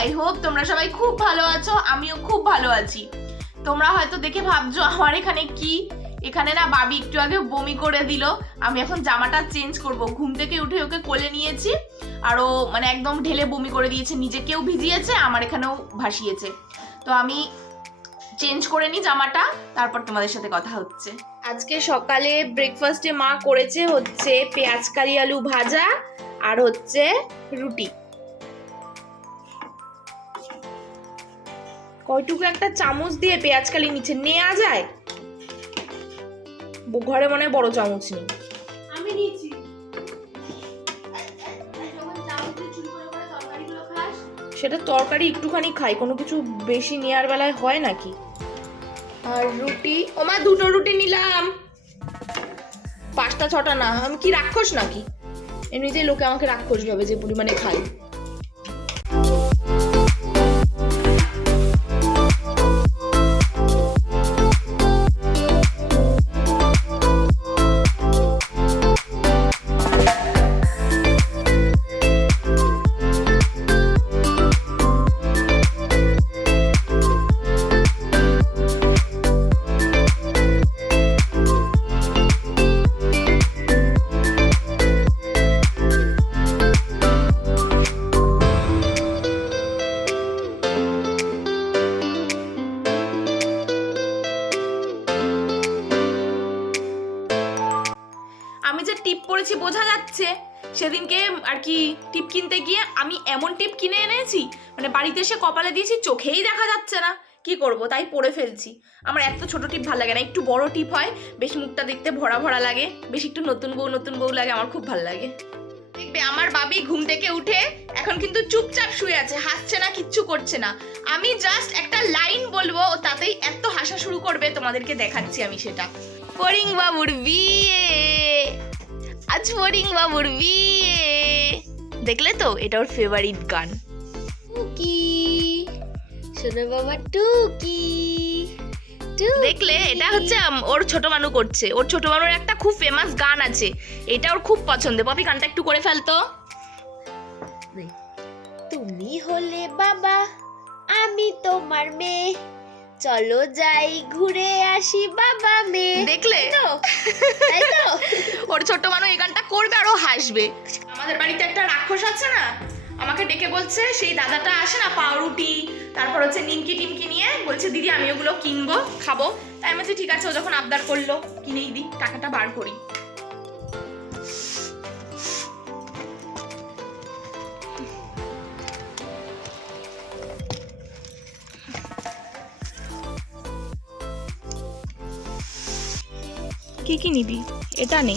I hope তোমরা সবাই খুব ভালো আছো, আমিও খুব ভালো আছি। তোমরা হয়তো দেখে ভাবছ, আমার এখানে কি? এখানে না বাবি একটু আগে বমি করে দিল। আমি এখন জামাটা চেঞ্জ করব। ঘুম থেকে উঠে ওকে কোলে নিয়েছি আর ও মানে একদম ঢেলে বমি করে দিয়েছে। নিজেকেও ভিজিয়েছে, আমার এখানেও ভাসিয়েছে। তো আমি চেঞ্জ করে নিই জামাটা, তারপর তোমাদের সাথে কথা হচ্ছে। আজকে সকালে ব্রেকফাস্টে মা করেছে হচ্ছে পেঁয়াজ কারি আলু ভাজা আর হচ্ছে রুটি। কয়টুকু একটা চামচ দিয়ে পেঁয়াজ কালি নিচে নেওয়া যায়? ঘরে মনে হয় বড় চামচ নেই। আমি নিয়েছি। সেটা তরকারি একটুখানি খাই কোনো কিছু বেশি নেওয়ার বেলায় হয় নাকি? আর রুটি? ও মা দুটো রুটি নিলাম। পাঁচটা ছটা না আমি কি রাক্ষস নাকি? এমনিতেই লোকে আমাকে রাক্ষস ভাবে যে পরিমাণে খাই আর কি টিপ কিনতে গিয়ে আমি এমন টিপ কিনে এনেছি? মানে বাড়িতে এসে কপালে দিয়েছি, চোখেই দেখা যাচ্ছে না। কি করব? তাই পরে ফেলছি। আমার এত ছোট টিপ ভালো লাগে না। একটু বড় টিপ হয়, বেশ মুখটা দেখতে ভরা ভরা লাগে, বেশ একটু নতুন বউ নতুন বউ লাগে, আমার খুব ভালো লাগে। দেখবে আমার বাবি ঘুম থেকে উঠে এখন কিন্তু চুপচাপ শুয়ে আছে, হাসছে না, কিচ্ছু করছে না। আমি জাস্ট একটা লাইন বলব, ও তাতেই এত হাসা শুরু করবে, তোমাদেরকে দেখাচ্ছি আমি সেটা। ফরিং বাবুর বিয়ে! আজ ফরিং বাবুর বিয়ে। দেখলে তো এটা ওর ফেভারিট গান। টুকি শোনো বাবা টুকি দেখলে এটা হচ্ছে ওর ছোট মানু করছে। ওর ছোট মানুর একটা খুব ফেমাস গান আছে। এটা ওর খুব পছন্দের। পপি গানটা একটু করে ফেলতো তুমি হলে বাবা আমি তোমার মেয়ে। চলো যাই ঘুরে আসি বাবা মেয়ে দেখলে? তো? তাই তো? ওর ছোট মানু এই গানটা করবে আর ও হাসবে। আমাদের বাড়িতে একটা রাক্ষস আছে না? আমাকে ডেকে বলছে সেই দাদাটা আসে না পাউরুটি? তারপর হচ্ছে নিমকি টিমকি নিয়ে বলছে দিদি আমি ওগুলো কিনবো খাব। তাই আমি বলছি ঠিক আছে। ও যখন আবদার করল কিনেই দিই টাকাটা বার করি। কি কি নিবি? এটা নে।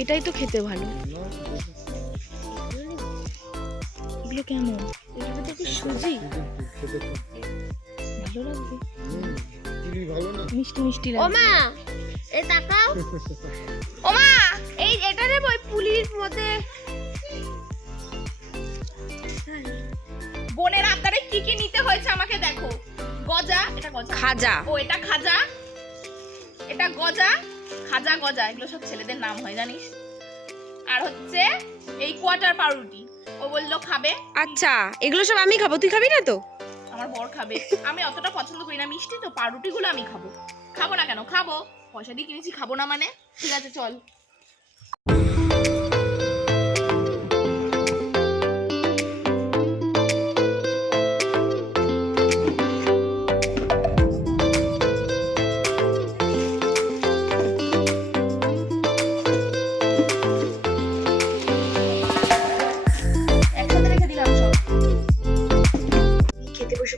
এটাই তো খেতে ভালো। এগুলো কেমন? এগুলো সুজি? ভালো লাগবে। মিষ্টি মিষ্টি ও লাগবে। মা এই তাকাও। ও মা এই এটা নেব ওই পুলির মধ্যে। বোনের আবদারে কি কি নিতে হয়েছে আমাকে দেখো। গজা এটা গজা। খাজা। ও এটা খাজা। এটা গজা খাজা গজা এগুলো সব ছেলেদের নাম হয় জানিস? আর হচ্ছে এই কোয়ার্টার পাউরুটি ও বলল খাবে। আচ্ছা এগুলো সব আমি খাব তুই খাবি না তো? আমার বর খাবে। আমি অতটা পছন্দ করি না মিষ্টি তো পাউরুটিগুলো আমি খাব। খাব না কেন? খাব। পয়সা দিয়ে কিনেছি খাব না মানে। ঠিক আছে চল।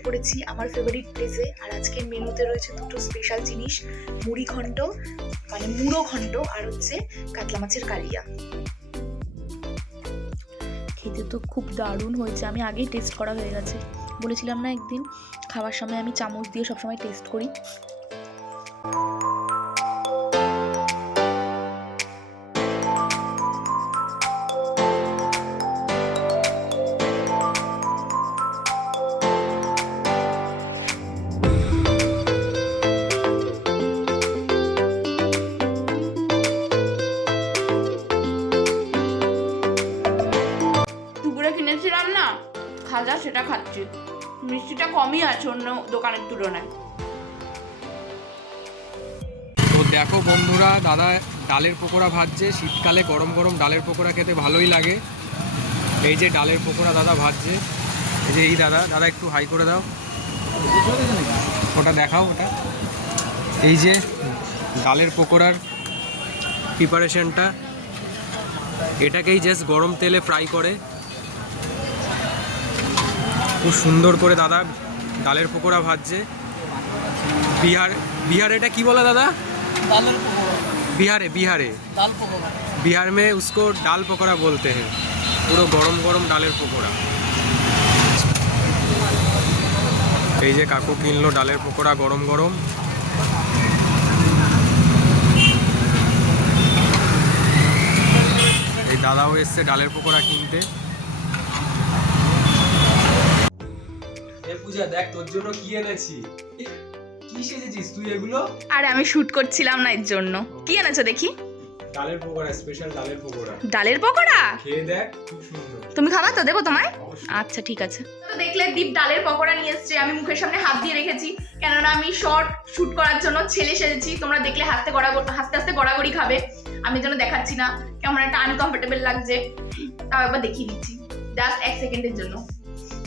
পড়েছি আমার ফেভারিট প্লেসে আর আজকের মেনুতে রয়েছে দুটো স্পেশাল জিনিস, মুড়ি ঘন্ট মানে মুড়ো ঘন্ট, আর হচ্ছে কাতলা মাছের কালিয়া। খেতে তো খুব দারুণ হয়েছে। আমি আগেই টেস্ট করা হয়ে গেছে। বলেছিলাম না একদিন, খাওয়ার সময় আমি চামচ দিয়ে সবসময় টেস্ট করি। খাচ্ছি মিষ্টিটা কমই আছে অন্য দোকানের তুলনায়। তো দেখো বন্ধুরা, দাদা ডালের পকোড়া ভাজছে। শীতকালে গরম গরম ডালের পকোড়া খেতে ভালোই লাগে। এই যে ডালের পকোড়া দাদা ভাজছে। এই যে এই দাদা দাদা একটু হাই করে দাও। ওটা দেখাও ওটা। এই যে ডালের পকোড়ার প্রিপারেশনটা এটাকেই জাস্ট গরম তেলে ফ্রাই করে। খুব সুন্দর করে দাদা ডালের পকোড়া ভাজছে। বিহার বিহারে এটা কি বলে দাদা? বিহারে বিহারে। বিহার মে উসকো ডাল পকোড়া বলতে হ্যাঁ পুরো গরম গরম ডালের পকোড়া। এই যে কাকু কিনলো ডালের পকোড়া গরম গরম। এই দাদাও এসছে ডালের পকোড়া কিনতে। পূজা দেখ তোর জন্য কি এনেছি। কি সেজেছিস তুই এগুলো? আরে আমি শুট করছিলাম না এর জন্য। কি এনেছো দেখি? ডালের পকোড়া স্পেশাল ডালের পকোড়া। ডালের পকোড়া? খেয়ে দেখ খুব সুন্দর। তুমি খাবা তো? দেবো তোমায়? আচ্ছা ঠিক আছে। তো দেখলে দীপ ডালের পকোড়া নিয়ে এসেছে। আমি মুখের সামনে হাত দিয়ে রেখেছি। কেননা আমি শর্ট শুট করার জন্য ছেলে সেজেছি। তোমরা দেখলে হাসতে গড়া হাসতে হাসতে গড়াগড়ি খাবে। আমি যেন দেখাচ্ছি না। কেমন একটা আনকমফোর্টেবল লাগছে। তাও একবার দেখিয়ে দিচ্ছি। জাস্ট এক সেকেন্ডের জন্য।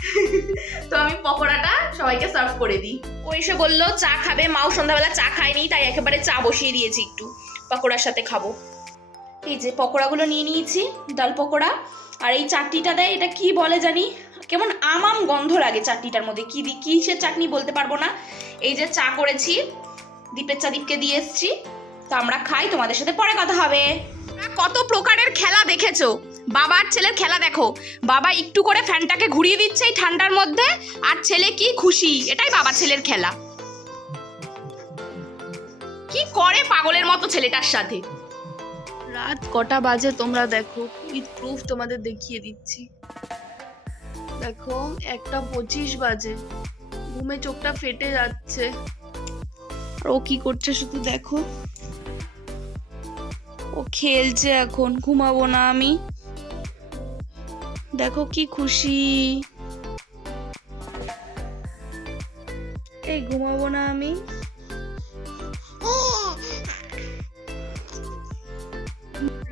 তো আমি পকোড়াটা সবাইকে সার্ভ করে দিই। ও এসে বলল, চা খাবে। মাও সন্ধ্যাবেলা চা খায়নি, তাই একেবারে চা বসিয়ে দিয়েছি একটু। পকোড়ার সাথে খাব। এই যে পকোড়াগুলো নিয়ে নিয়েছি, ডাল পকোড়া। আর এই চাটনিটা দেয়, এটা কি বলে জানি? কেমন আমাম গন্ধ লাগে চাটনিটার মধ্যে। কি দি কিসের চাটনি বলতে পারব না। এই যে চা করেছি, দীপের চা দীপকে দিয়ে এসছি। তো আমরা খাই, তোমাদের সাথে পরে কথা হবে। কত প্রকারের খেলা দেখেছ? বাবা আর ছেলের খেলা দেখো। বাবা একটু করে ফ্যানটাকে ঘুরিয়ে দিচ্ছে এই ঠান্ডার মধ্যে, আর ছেলে কি খুশি? এটাই বাবা ছেলের খেলা। কি করে পাগলের মতো ছেলেটার সাথে? রাত কটা বাজে তোমরা দেখো উইথ প্রুফ তোমাদের দেখিয়ে দিচ্ছি। দেখো, একটা পঁচিশ বাজে। ঘুমে চোখটা ফেটে যাচ্ছে। আর ও কি করছে শুধু দেখো? ও খেলছে এখন, ঘুমাবো না আমি। দেখো কি খুশি। এই ঘুমাবো না আমি।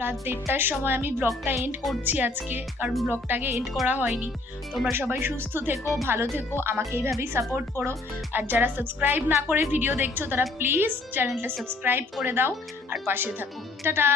রাত দেড়টার সময় আমি ব্লগটা এন্ড করছি আজকে, কারণ ব্লগটাকে এন্ড করা হয়নি। তোমরা সবাই সুস্থ থেকো, ভালো থেকো, আমাকে এইভাবেই সাপোর্ট করো। আর যারা সাবস্ক্রাইব না করে ভিডিও দেখছ, তারা প্লিজ চ্যানেলটা সাবস্ক্রাইব করে দাও। আর পাশে থাকো। টাটা!